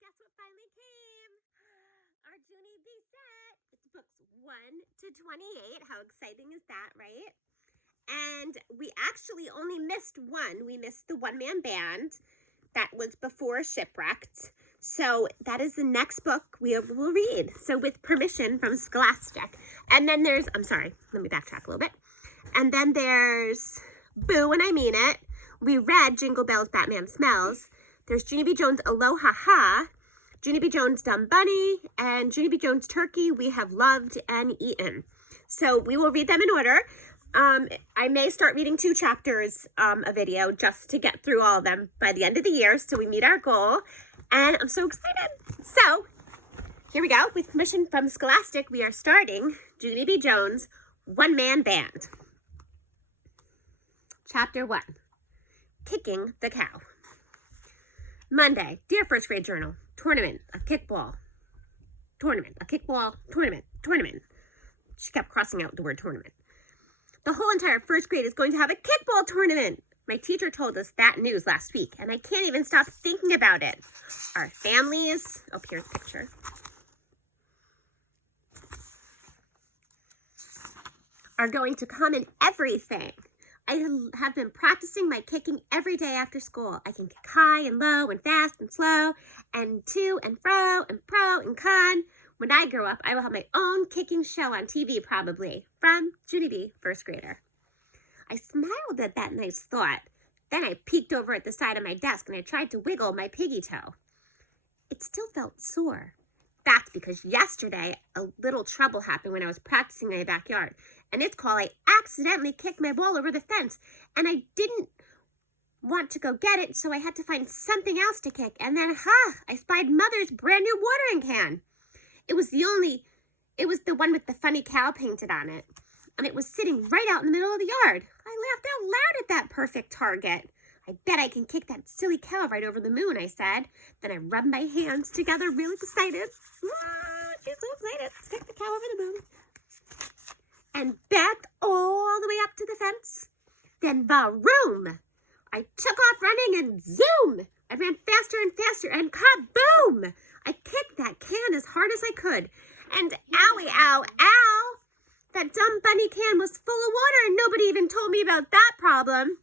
Guess what finally came? Our Junie B set. It's books 1 to 28. How exciting is that, right? And we actually only missed one. We missed the one-man band. That was before Shipwrecked. So that is the next book we will read. So with permission from Scholastic. And then there's, I'm sorry, let me backtrack a little bit. And then there's Boo and I Mean It. We read Jingle Bells, Batman Smells. There's Junie B. Jones' Aloha Ha, Junie B. Jones' Dumb Bunny, and Junie B. Jones' Turkey we have loved and eaten. So we will read them in order. I may start reading 2 chapters a video just to get through all of them by the end of the year so we meet our goal. And I'm so excited. So here we go. With permission from Scholastic, we are starting Junie B. Jones' One-Man Band. Chapter 1, Kicking the Cow. Monday, dear first grade journal, tournament, a kickball, tournament, a kickball, tournament, tournament. She kept crossing out the word tournament. The whole entire first grade is going to have a kickball tournament. My teacher told us that news last week, and I can't even stop thinking about it. Our families, oh, here's a picture. Are going to come in everything. I have been practicing my kicking every day after school. I can kick high and low and fast and slow and to and fro and pro and con. When I grow up, I will have my own kicking show on TV probably. From Junie B., first grader. I smiled at that nice thought. Then I peeked over at the side of my desk and I tried to wiggle my piggy toe. It still felt sore. That's because yesterday a little trouble happened when I was practicing in my backyard. And it's called I accidentally kicked my ball over the fence. And I didn't want to go get it, so I had to find something else to kick. And then, I spied Mother's brand new watering can. It was the one with the funny cow painted on it. And it was sitting right out in the middle of the yard. I laughed out loud at that perfect target. I bet I can kick that silly cow right over the moon, I said. Then I rubbed my hands together, real excited. She's so excited. Kick the cow over the moon. And back all the way up to the fence. Then vroom! I took off running and zoom! I ran faster and faster and kaboom! I kicked that can as hard as I could. And owie, ow, ow! That dumb bunny can was full of water and nobody even told me about that problem.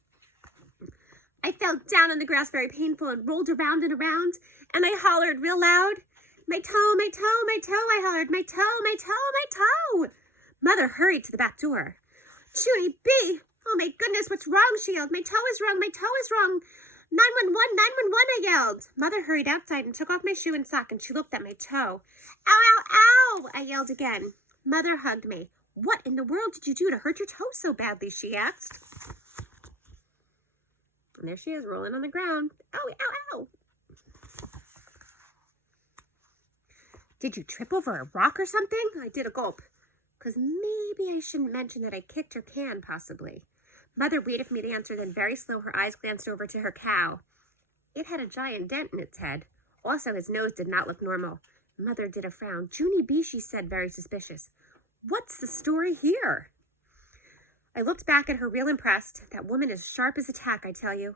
I fell down on the grass very painful and rolled around and around. And I hollered real loud. My toe, my toe, my toe, I hollered. My toe, my toe, my toe! Mother hurried to the back door. Junie B! Oh my goodness, what's wrong? She yelled. My toe is wrong, my toe is wrong. 911, 911, I yelled. Mother hurried outside and took off my shoe and sock and she looked at my toe. Ow, ow, ow, I yelled again. Mother hugged me. What in the world did you do to hurt your toe so badly? She asked. And there she is, rolling on the ground. Ow, ow, ow. Did you trip over a rock or something? I did a gulp. Because maybe I shouldn't mention that I kicked her can, possibly. Mother waited for me to answer, then very slow, her eyes glanced over to her cow. It had a giant dent in its head. Also, his nose did not look normal. Mother did a frown. Junie B., she said, very suspicious. What's the story here? I looked back at her real impressed. That woman is sharp as a tack, I tell you.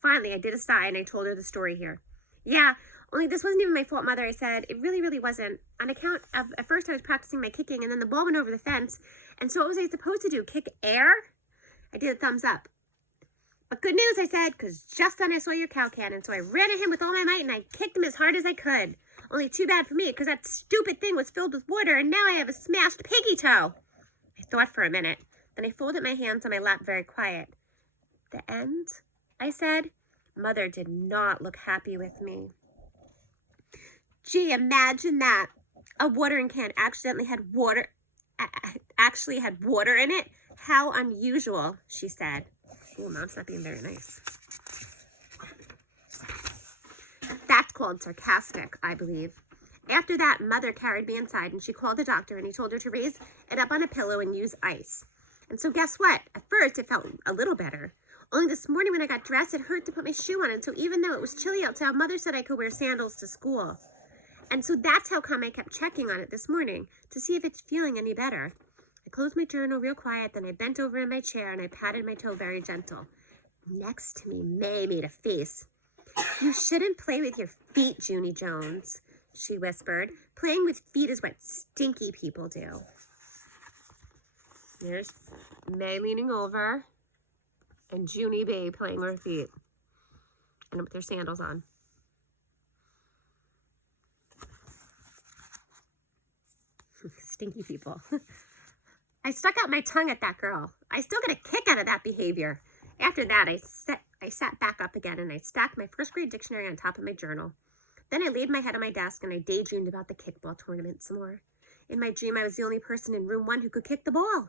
Finally, I did a sigh and I told her the story here. Yeah, only this wasn't even my fault, Mother, I said. It really, really wasn't. On account of, at first I was practicing my kicking and then the ball went over the fence. And so what was I supposed to do, kick air? I did a thumbs up. But good news, I said, because just then I saw your cow can. And so I ran at him with all my might and I kicked him as hard as I could. Only too bad for me, because that stupid thing was filled with water and now I have a smashed piggy toe. I thought for a minute. Then I folded my hands on my lap very quiet. The end? I said. Mother did not look happy with me. Gee, imagine that. A watering can actually had water in it. How unusual, she said. Oh, Mom's not being very nice. That's called sarcastic, I believe. After that, Mother carried me inside and she called the doctor and he told her to raise it up on a pillow and use ice. And so guess what? At first, it felt a little better. Only this morning when I got dressed, it hurt to put my shoe on. And so even though it was chilly outside, Mother said I could wear sandals to school. And so that's how come I kept checking on it this morning to see if it's feeling any better. I closed my journal real quiet, then I bent over in my chair and I patted my toe very gentle. Next to me, May made a face. You shouldn't play with your feet, Junie Jones, she whispered. Playing with feet is what stinky people do. There's May leaning over and Junie B playing with her feet and with their sandals on. Stinky people. I stuck out my tongue at that girl. I still get a kick out of that behavior. After that, I sat back up again and I stacked my first grade dictionary on top of my journal. Then I laid my head on my desk and I daydreamed about the kickball tournament some more. In my dream, I was the only person in room 1 who could kick the ball.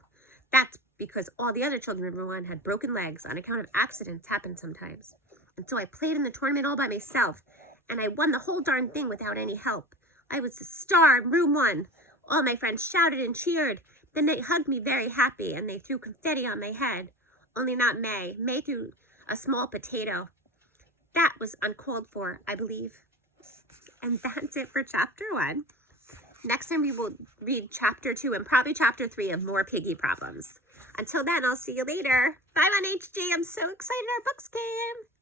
That's because all the other children in room 1 had broken legs on account of accidents happen sometimes. And so I played in the tournament all by myself, and I won the whole darn thing without any help. I was the star in room 1. All my friends shouted and cheered. Then they hugged me very happy, and they threw confetti on my head. Only not May. May threw a small potato. That was uncalled for, I believe. And that's it for chapter 1. Next time we will read chapter 2 and probably chapter 3 of More Piggy Problems. Until then, I'll see you later. Bye, Mom HG. I'm so excited our books came.